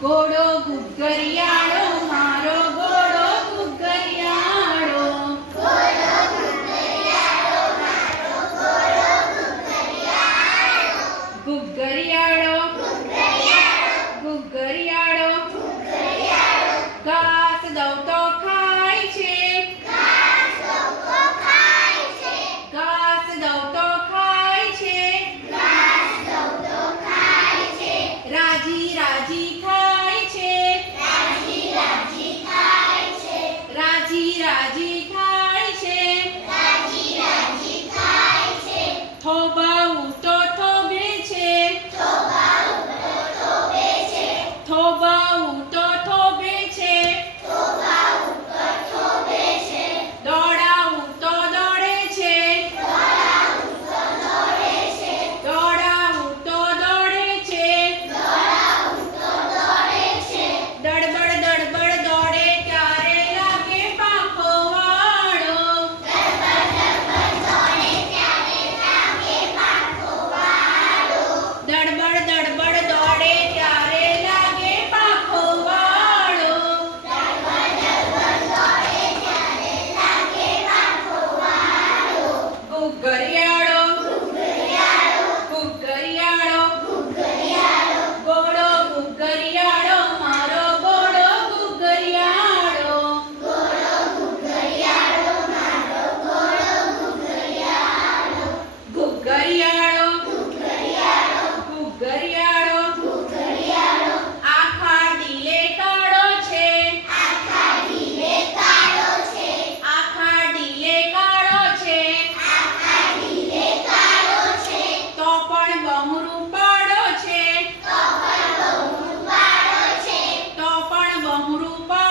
ઘોડો ગુગરિયાળો મારો ઘોડો ગુગરિયાળો ગુગરિયાળો ગુગરિયાળો ઘાસ દઉં તો সমরূপা